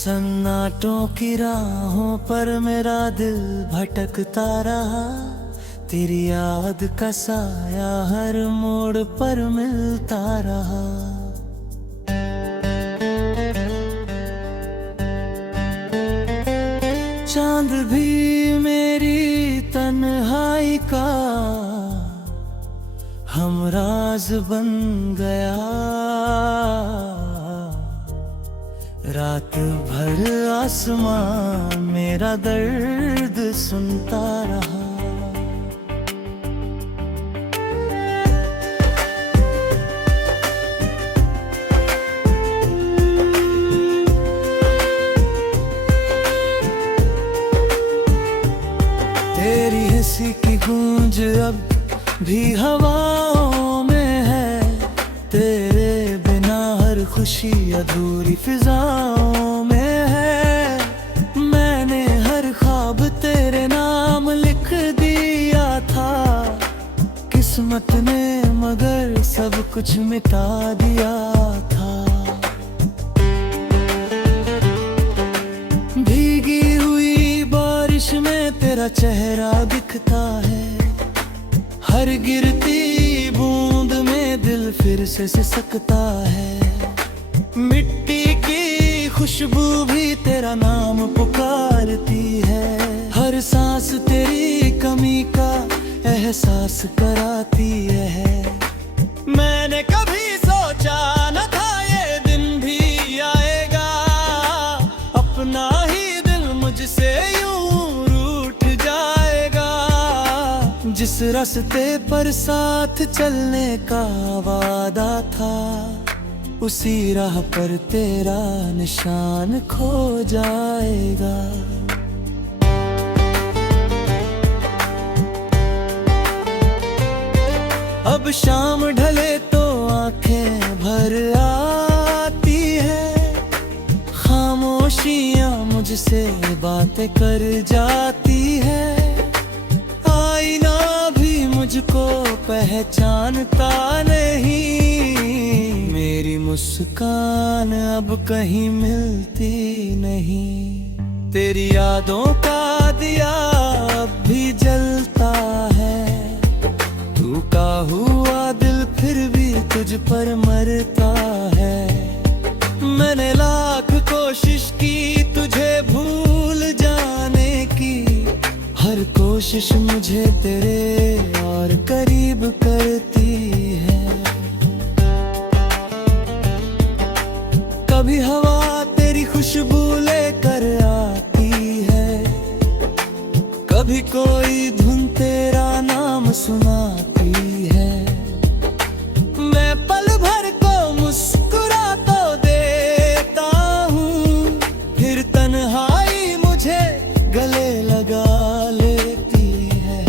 सन्नाटों की राहों पर मेरा दिल भटकता रहा। तेरी याद का साया हर मोड़ पर मिलता रहा। चांद भी मेरी तन्हाई का हमराज बन गया। रात भर आसमां मेरा दर्द सुनता रहा। तेरी हंसी की गूंज अब भी हवाओं में है। तेरे बिना हर खुशी अधूरी फिजाओं में है। मैंने हर ख्वाब तेरे नाम लिख दिया था। किस्मत ने मगर सब कुछ मिटा दिया था। भीगी हुई बारिश में तेरा चेहरा दिखता है। हर गिरती बूंद में दिल फिर से सिसकता है। मिट्टी की खुशबू भी तेरा नाम पुकारती है। हर सांस तेरी कमी का एहसास कराती है। मैंने कभी सोचा न था ये दिन भी आएगा। अपना ही दिल मुझसे यूं रूठ जाएगा। जिस रास्ते पर साथ चलने का वादा था, उसी राह पर तेरा निशान खो जाएगा। अब शाम ढले तो आंखें भर आती है। खामोशियां मुझसे बातें कर जाती है। आईना भी मुझको पहचानता नहीं। मेरी मुस्कान अब कहीं मिलती नहीं। तेरी यादों का दिया अब भी जलता है। टूटा हुआ दिल फिर भी तुझ पर मरता है। मैंने लाख कोशिश की तुझे भूल जाने की। हर कोशिश मुझे तेरे और करीब करती है। कभी हवा तेरी खुशबू लेकर आती है। कभी कोई धुन तेरा नाम सुनाती है। मैं पल भर को मुस्कुरा तो देता हूँ। फिर तन्हाई मुझे गले लगा लेती है।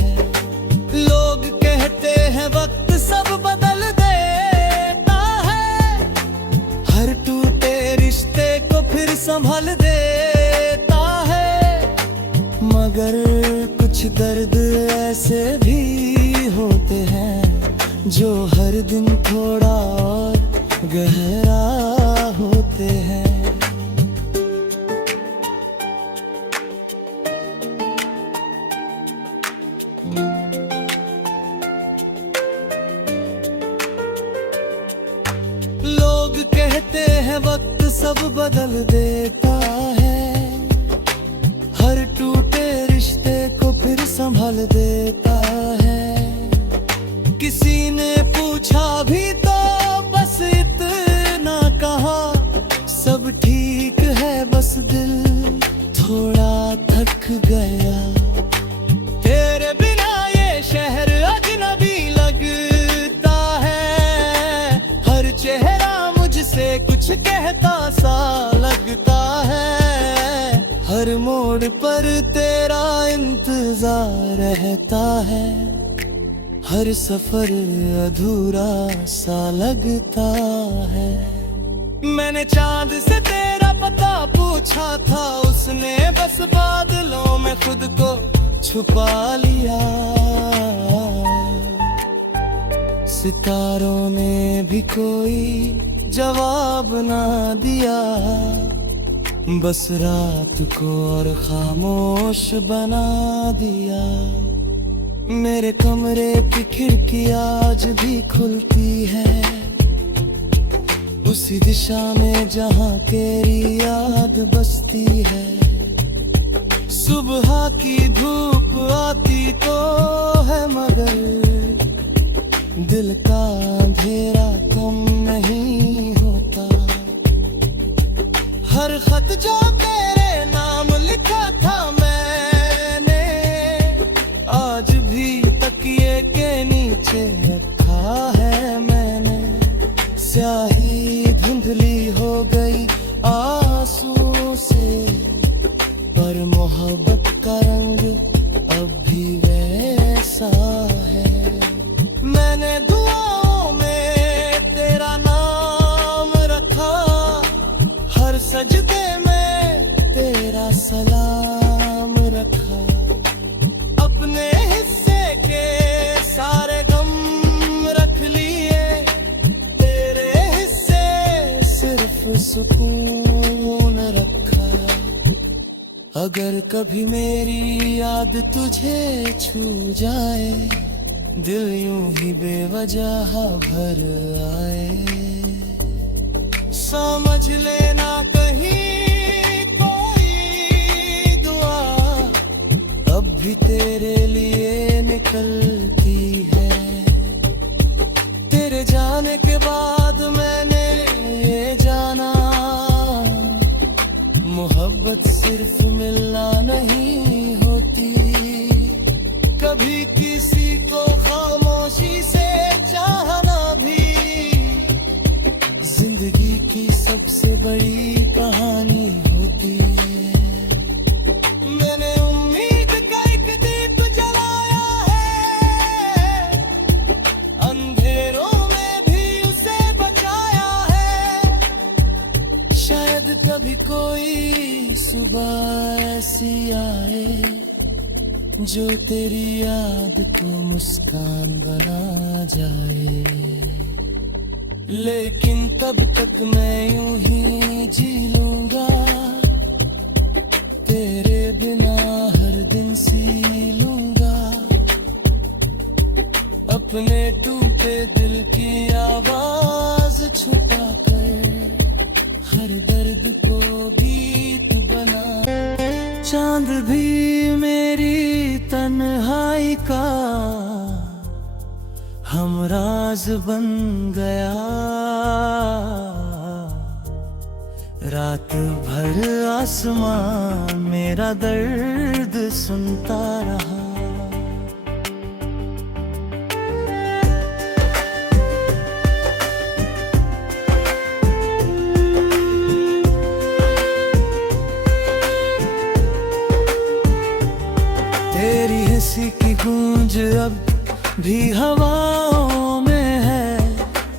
लोग कहते हैं वक्त सब बदल देता है। हर टूटे रिश्ते को फिर संभल देता है। मगर कुछ दर्द ऐसे भी होते हैं जो हर दिन थोड़ा और गहरा होते हैं। लोग कहते हैं वक्त सब बदल देता है। हर टूटे रिश्ते को फिर संभल देता है। किसी ने पूछा भी तो बस इतना कहा, सब ठीक है बस दिल थोड़ा थक गया। तेरे बिना ये शहर अजनबी लगता है। हर चेहरा मुझसे कुछ कहता सा लगता है। हर मोड़ पर तेरा इंतजार रहता है। हर सफर अधूरा सा लगता है। मैंने चांद से तेरा पता पूछा था। उसने बस बादलों में खुद को छुपा लिया। सितारों ने भी कोई जवाब ना दिया। बस रात को और खामोश बना दिया। मेरे कमरे की खिड़की आज भी खुलती है, उसी दिशा में जहां तेरी याद बसती है। सुबह की धूप आती तो है मगर दिल का अंधेरा कम नहीं होता। हर खत जो तेरे नाम लिखा था मैंने, आज भी तकिए के नीचे रखा है मैंने। स्याही धुंधली हो गई आंसू से, पर मोहब्बत का रंग अब भी वैसा है। मैंने दुआओं में तेरा नाम रखा, हर सजदे में तेरा सलाम रखा। अपने हिस्से के सारे गम रख लिए, तेरे हिस्से सिर्फ सुकून रखा। अगर कभी मेरी याद तुझे छू जाए, दिल यूं ही बेवजह भर आए। समझ लेना कहीं कोई दुआ अब भी तेरे लिए निकलती है। तेरे जाने के बाद मैंने ये जाना, मोहब्बत सिर्फ मिलना नहीं होती। कभी किसी को खामोशी से चाहना भी जिंदगी की सबसे बड़ी कहानी होती है। मैंने उम्मीद का एक दीप जलाया है, अंधेरों में भी उसे बचाया है। शायद कभी कोई सुबह ऐसी आए जो तेरी याद को मुस्कान बना जाए। लेकिन तब तक मैं यूं ही जी लूंगा, तेरे बिना हर दिन सी लूंगा। अपने टूटे दिल की आवाज छुपा कर हर दर्द को गीत बना। चांद भी मेरी तन्हाई का हमराज बन गया। रात भर आसमां मेरा दर्द सुनता रहा। तेरी हंसी की गूंज अब भी हवाओं में है,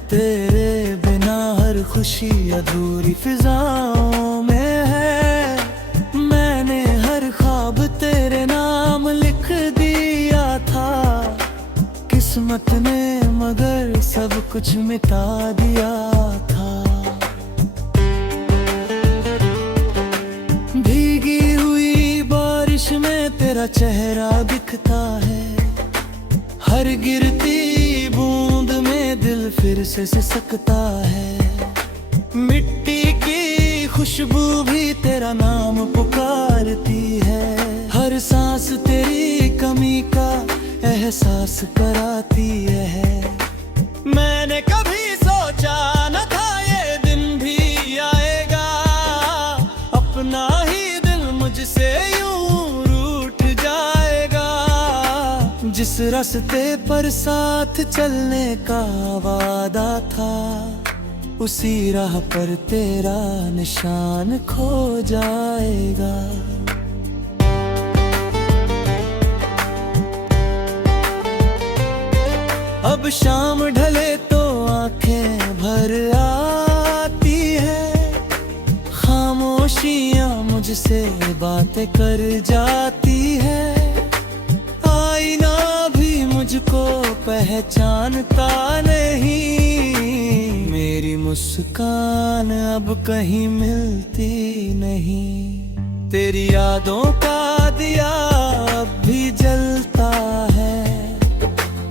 तेरे बिना हर खुशी अधूरी फिजाओं में है। मैंने हर ख्वाब तेरे नाम लिख दिया था, किस्मत ने मगर सब कुछ मिटा दिया था। भीगी हुई बारिश में तेरा चेहरा दिखता है, हर गिरती बूंद में दिल फिर से सिसकता है। मिट्टी की खुशबू भी तेरा नाम पुकारती है, हर सांस तेरी कमी का एहसास कराती है। मैंने कभी सोचा न था ये दिन भी आएगा, अपना ही दिल मुझसे यूं रूठ जाएगा। जिस रास्ते पर साथ चलने का वादा था, उसी राह पर तेरा निशान खो जाएगा। अब शाम ढले तो आंखें भर आती है, खामोशियां मुझसे बातें कर जाती है। आईना भी मुझको पहचानता नहीं, मेरी मुस्कान मुस्कान अब कहीं मिलती नहीं। तेरी यादों का दिया अब भी जलता है।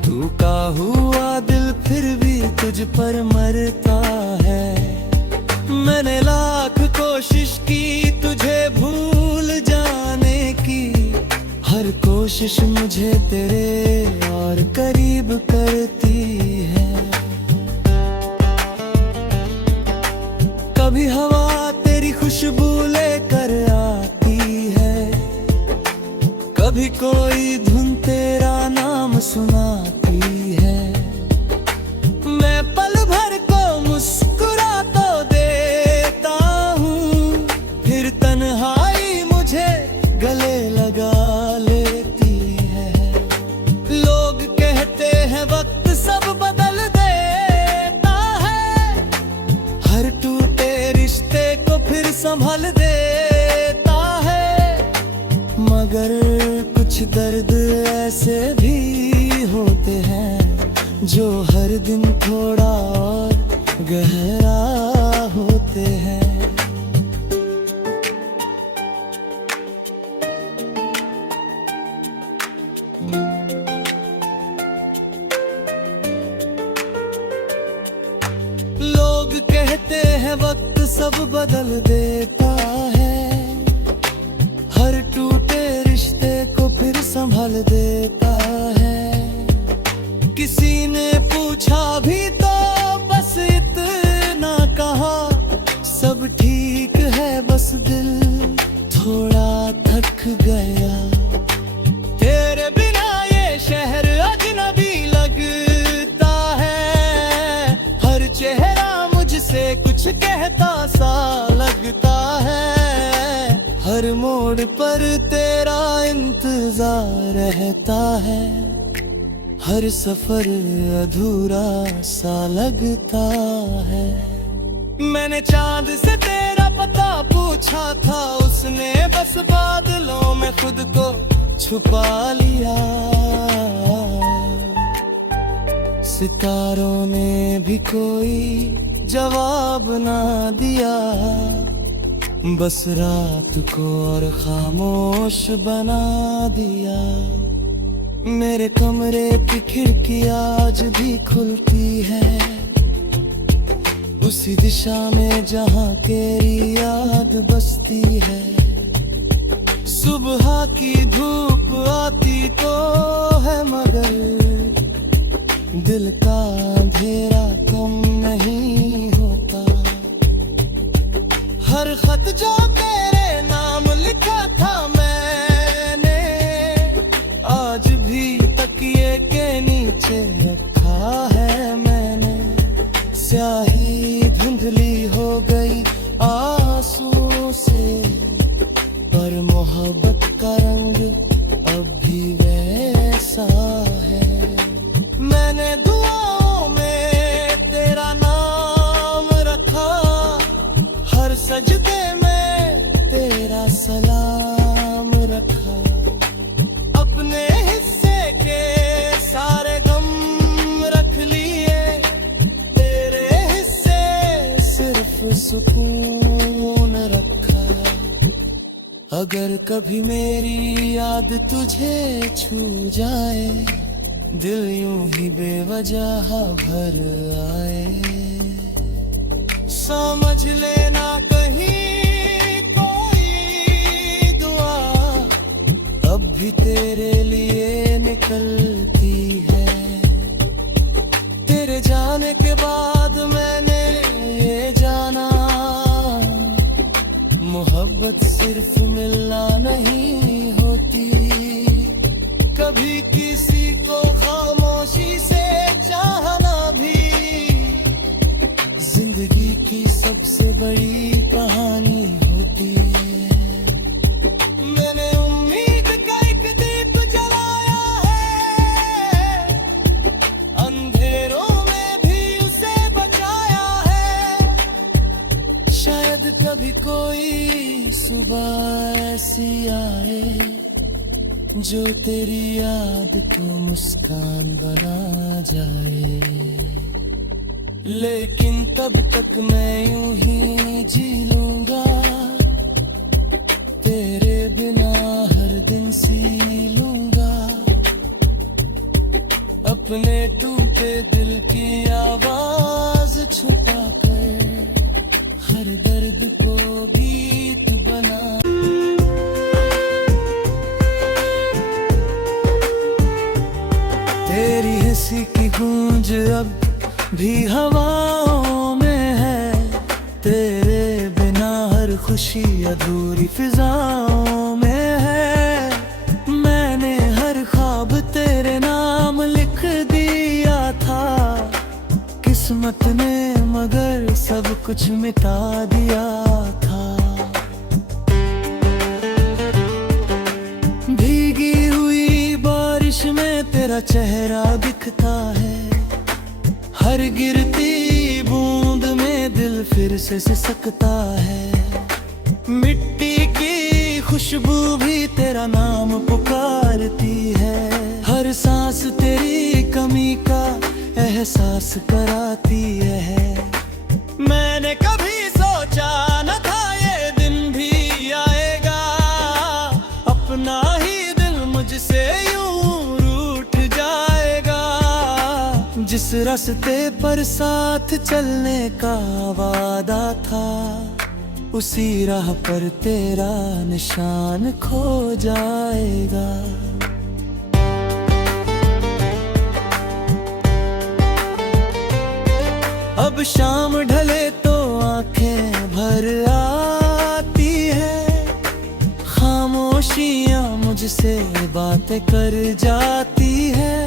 टूटा हुआ दिल फिर भी तुझ पर मरता है। मैंने लाख कोशिश की तुझे भूल जाने की, हर कोशिश मुझे तेरे और करीब करती है। कभी हवा तेरी खुशबू लेकर आती है, कभी कोई धुन तेरा नाम सुनाती है। मैं पल भर को मुस्कुरा तो देता हूँ, फिर तन्हाई मुझे गले लगा लेती है। लोग कहते हैं वक्त सब बदल देता है, हर टूटे रिश्ते को फिर संभल देता है। मगर कुछ दर्द ऐसे भी होते हैं जो हर दिन थोड़ा और गहरा होते हैं। लोग कहते हैं वक्त सब बदल देता है, हर टूटे रिश्ते को फिर संभल देता है। किसी ने पूछा भी तो बस इतना कहा, सब ठीक है बस दिल थोड़ा थक गया। तेरे बिना ये शहर अजनबी लगता है, हर चेहरा मुझसे कुछ कहता सा लगता है। हर मोड़ पर तेरा इंतजार रहता है, हर सफर अधूरा सा लगता है। मैंने चांद से तेरा पता पूछा था, उसने बस बादलों में खुद को छुपा लिया। सितारों ने भी कोई जवाब ना दिया, बस रात को और खामोश बना दिया। मेरे कमरे की खिड़की आज भी खुलती है, उसी दिशा में जहां तेरी याद बसती है। सुबह की धूप आती तो है मगर दिल का अंधेरा कम नहीं होता। हर खत जो तेरे नाम लिखा था मैंने, आज भी तकिए के नीचे रखा है मैंने। स्याही धुंधली हो गई आंसू से, पर मोहब्बत का रंग अब भी वैसा है। मैंने दुआओं में तेरा नाम रखा, हर सजदे में तेरा सलाम रखा। अपने हिस्से के सारे गम रख लिए, तेरे हिस्से सिर्फ सुकून रखा। अगर कभी मेरी याद तुझे छू जाए, दिल यूं ही बेवजह भर आए। समझ लेना कहीं कोई दुआ अब भी तेरे लिए निकलती है। तेरे जाने के बाद मैंने ये जाना, मोहब्बत सिर्फ मिलना नहीं होती। कभी किसी को खामोशी से चाहना भी जिंदगी की सबसे बड़ी कहानी होती है। मैंने उम्मीद का एक दीप जलाया है, अंधेरों में भी उसे बचाया है। शायद कभी कोई सुबह ऐसी आए जो तेरी याद को मुस्कान बना जाए। लेकिन तब तक मैं यूं ही जी लूंगा, तेरे बिना हर दिन सी लूंगा। अपने टूटे दिल की आवाज छुपा कर हर दर्द को गीत बना। तेरी हंसी की गूंज अब भी हवाओं में है, तेरे बिना हर खुशी अधूरी फिजाओं में है। मैंने हर ख्वाब तेरे नाम लिख दिया था, किस्मत ने मगर सब कुछ मिटा दिया था। भीगी हुई बारिश में तेरा चेहरा दिखता है, हर गिरती बूंद में दिल फिर से सिसकता है। मिट्टी की खुशबू भी तेरा नाम पुकारती है, हर सांस तेरी कमी का एहसास कराती है। मैंने कभी सोचा न था ये दिन भी आएगा, अपना ही दिल मुझसे यूं रूठ जाएगा। जिस रास्ते पर साथ चलने का वादा था, उसी राह पर तेरा निशान खो जाएगा। अब शाम ढले तो आंखें भर आती है, खामोशियां मुझसे बातें कर जाती है।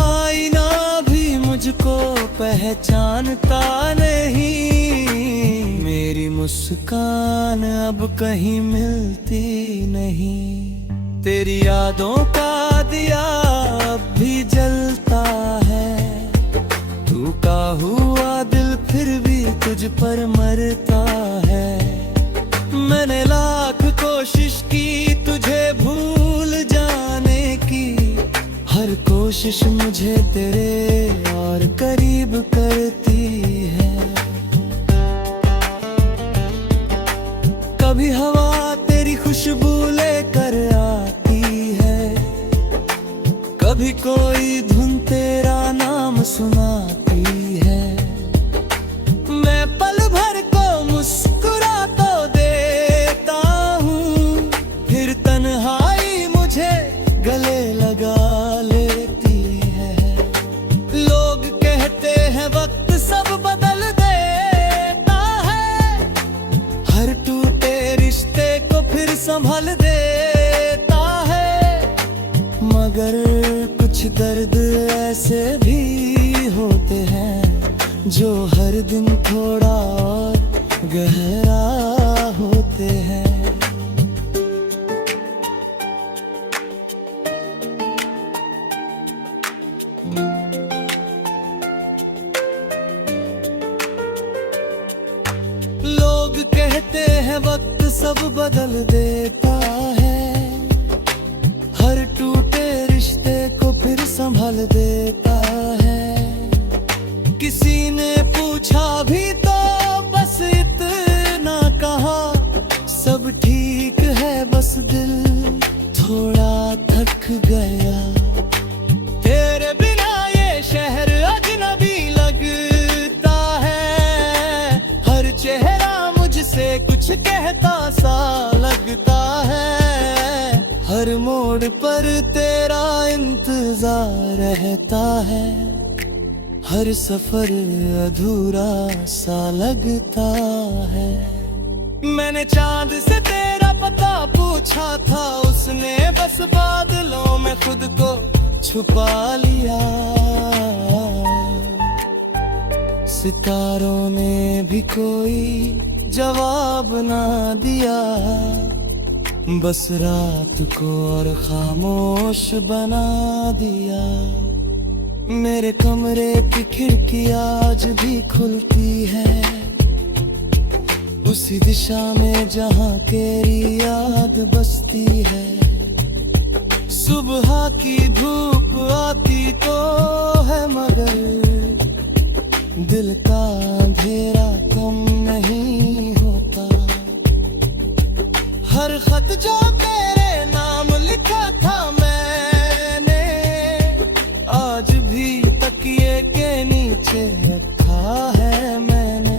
आईना भी मुझको पहचानता नहीं, मेरी मुस्कान अब कहीं मिलती नहीं। तेरी यादों का दिया अब भी जलता है, टूटा हुआ दिल फिर भी तुझ पर मरता है। मैंने लाख कोशिश की तुझे भूल जाने की, हर कोशिश मुझे तेरे और करीब करती है। कभी हवा तेरी खुशबू लेकर आती है, कभी कोई धुन तेरा नाम सुनाती है। मैं पल भर को मुस्कुरा तो देता हूँ, फिर तन्हाई मुझे गले लगा लेती है। लोग कहते हैं वक्त सब बदल देता है, हर टूटे रिश्ते को फिर संभल देता है। मगर कुछ दर्द ऐसे भी होते हैं, जो हर दिन थोड़ा और गहरा होते हैं। लोग कहते हैं वक्त सब बदल देता है, हर टूटे रिश्ते को फिर संभल देता है। किसी ने पूछा भी तो बस इतना कहा, सब ठीक है बस दिल थोड़ा थक गया। तेरे बिना ये शहर अजनबी लगता है, हर चेहरा मुझसे कुछ कहता सा लगता है। हर मोड़ पर तेरा इंतजार रहता है, हर सफर अधूरा सा लगता है। मैंने चांद से तेरा पता पूछा था, उसने बस बादलों में खुद को छुपा लिया। सितारों ने भी कोई जवाब ना दिया, बस रात को और खामोश बना दिया। मेरे कमरे की खिड़की आज भी खुलती है, उसी दिशा में जहां तेरी याद बसती है। सुबह की धूप आती तो है मगर दिल का अंधेरा कम नहीं होता। हर खत जो तेरे नाम लिखा था मैंने, आज भी तकिए के नीचे रखा है मैंने।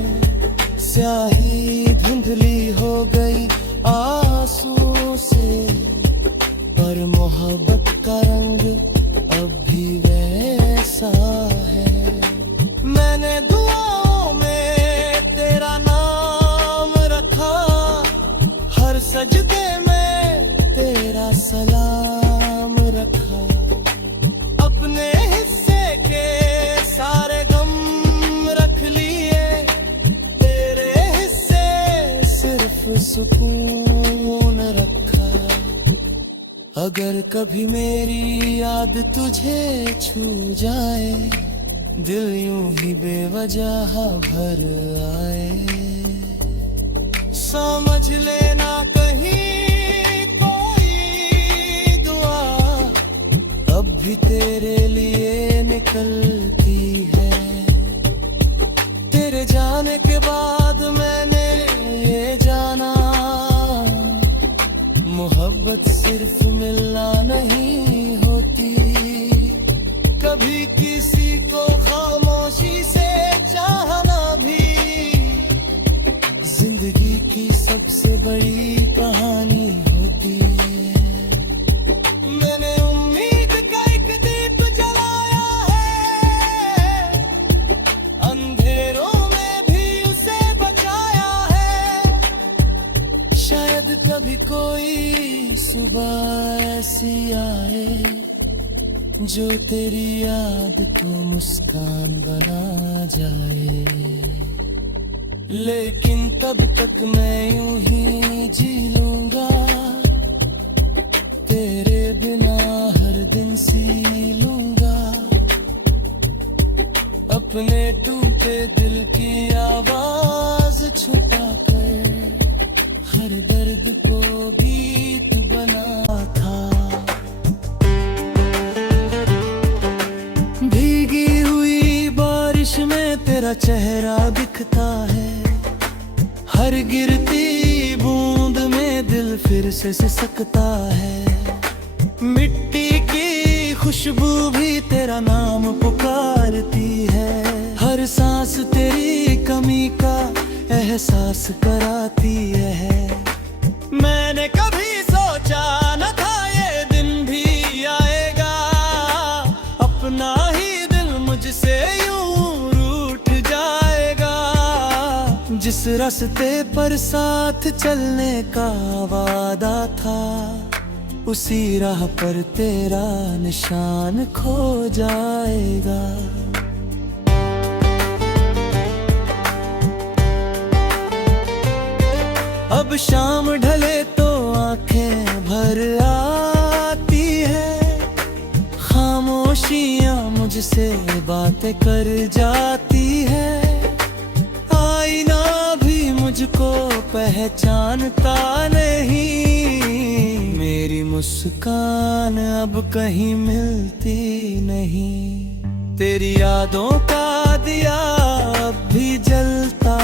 स्याही धुंधली हो गई आंसू से, पर मोहब्बत का रंग अब भी वैसा है। मैंने दुआओं में तेरा नाम रखा, हर सजदे में तेरा सलाम रखा। अपने हिस्से के सारे गम रख लिए, तेरे हिस्से सिर्फ सुकून रखा। अगर कभी मेरी याद तुझे छू जाए, दिल यूं ही बेवजह भर आए। समझ लेना कहीं कोई दुआ अब भी तेरे लिए निकलती है। तेरे जाने के बाद मैंने ये जाना, मोहब्बत सिर्फ मिलना नहीं होती। कभी किसी को खामोशी से चाहना भी जिंदगी की सबसे बड़ी कहानी होती है। मैंने उम्मीद का एक दीप जलाया है, अंधेरों में भी उसे बचाया है। शायद कभी कोई सुबह ऐसी आए जो तेरी याद को मुस्कान बना जाए। लेकिन तब तक मैं यूं ही जी लूंगा, तेरे बिना हर दिन सी लूंगा। अपने टूटे दिल की आवाज छुपा कर हर दर्द को गीत बना था। भीगी हुई बारिश में तेरा चेहरा दिखता है, हर गिरती बूंद में दिल फिर से सिसकता है। मिट्टी की खुशबू भी तेरा नाम पुकारती है, हर सांस तेरी कमी का एहसास कराती है। मैंने कभी सोचा न था ये दिन भी आएगा, अपना ही दिल मुझसे यूं रूठ जाएगा। जिस रास्ते पर साथ चलने का वादा था, उसी राह पर तेरा निशान खो जाएगा। अब शाम ढले तो आंखें भर आती है, खामोशियां मुझसे बातें कर जाती है। आईना भी मुझको पहचानता नहीं, मेरी मुस्कान अब कहीं मिलती नहीं। तेरी यादों का दिया अब भी जलता